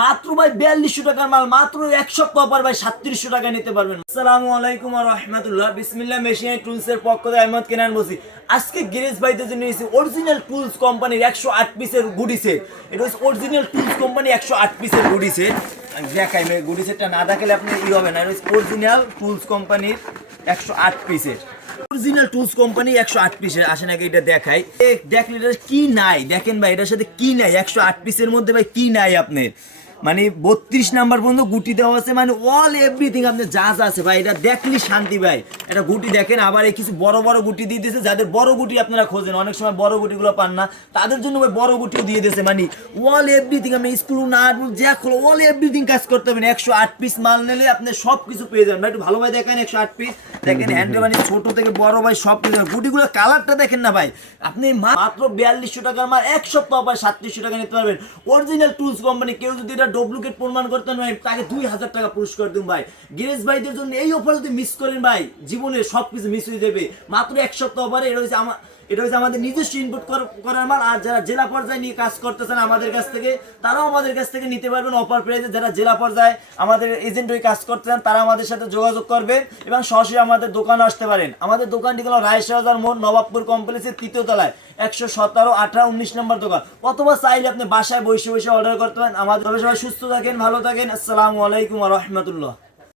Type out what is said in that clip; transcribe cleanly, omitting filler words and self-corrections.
মাত্র ভাই 4200 টাকার মাল মাত্র এক সপ্তাহ পর ভাই 3700 টাকা নিতে পারবেন। আসসালামু আলাইকুম ওয়া রাহমাতুল্লাহ। বিসমিল্লাহ মেশিন টুলস এর পক্ষ থেকে আহমদ কেনান বলছি। আজকে গ্যারেজ ভাইদের জন্য নিয়েছি অরিজিনাল টুলস কোম্পানির 108 পিসের গুডি সেট। এটা হচ্ছে অরিজিনাল টুলস কোম্পানি 108 পিসের গুডি সেট। দেখাই ভাই গুডি সেটটা না দেখালে আপনি হবে না। এটা হচ্ছে অরিজিনাল টুলস কোম্পানির 108 পিসের অরিজিনাল টুলস কোম্পানি 108 পিসের। আসেন আগে এটা দেখাই, দেখলে এটা কি নাই দেখেন ভাই, এটার সাথে কি নাই 108 পিসের মধ্যে ভাই কি নাই আপনার, মানে 32 নাম্বার পর্যন্ত গুটি দেওয়া আছে, মানে অল এভরিথিং আপনার যা যা আছে ভাই, এটা দেখলি শান্তি ভাই। এটা গুটি দেখেন, আবার এই কিছু বড় বড় গুটি দিয়ে দিয়েছে, যাদের বড় গুটি আপনারা খোঁজেন অনেক সময় বড় গুটিগুলো পান না, তাদের জন্য ভাই বড় গুটিও দিয়ে দিয়েছে, মানে অল এভরিথিং আপনি স্ক্রু নাট যা খোলো অল এভরিথিং কাজ করতে হবে। 108 পিস মাল নিলে আপনি সব কিছু পেয়ে যাবেন ভাই। একটু ভালো ভাই দেখেন 108 পিস দেখেন, হ্যান্ডেল মানে ছোট থেকে বড় ভাই সব কিছু। গুটিগুলো কালারটা দেখেন না ভাই, আপনি মাত্র 4200 টাকার মাল এক সপ্তাহ ভাই 3700 টাকা নিতে পারবেন। Original tools company. কেউ যদি এটা ডুপ্লিকেট প্রমাণ করতেন ভাই, তাকে 2000 টাকা পুরস্কার দিন ভাই। গ্যারেজ ভাইদের জন্য এই অফার যদি মিস করেন ভাই, জীবনে সবকিছু মিস হয়ে যাবে। মাত্র এক সপ্তাহ পরে এটা হচ্ছে আমাদের নিজস্ব ইনপুট করার মাল। আর যারা জেলা পর্যায়ে নিয়ে কাজ করতেছেন আমাদের কাছ থেকে, তারাও আমাদের কাছ থেকে নিতে পারবেন অফার প্রাইসে। যারা জেলা পর্যায়ে আমাদের এজেন্ট হয়ে কাজ করতেছেন, তারা আমাদের সাথে যোগাযোগ করবেন এবং সরাসরি আমাদের দোকানে আসতে পারেন। আমাদের দোকানটি হলো রায়শাহজার মোড়, নবাবপুর কমপ্লেক্সের 3য় তলায়, 117, 18, 19 নম্বর দোকান। অথবা চাইলে আপনি বাসায় বসে বসে অর্ডার করতে পারেন। আমাদের সবাই সুস্থ থাকেন, ভালো থাকেন। আসসালামু আলাইকুম ওয়া রাহমাতুল্লাহ।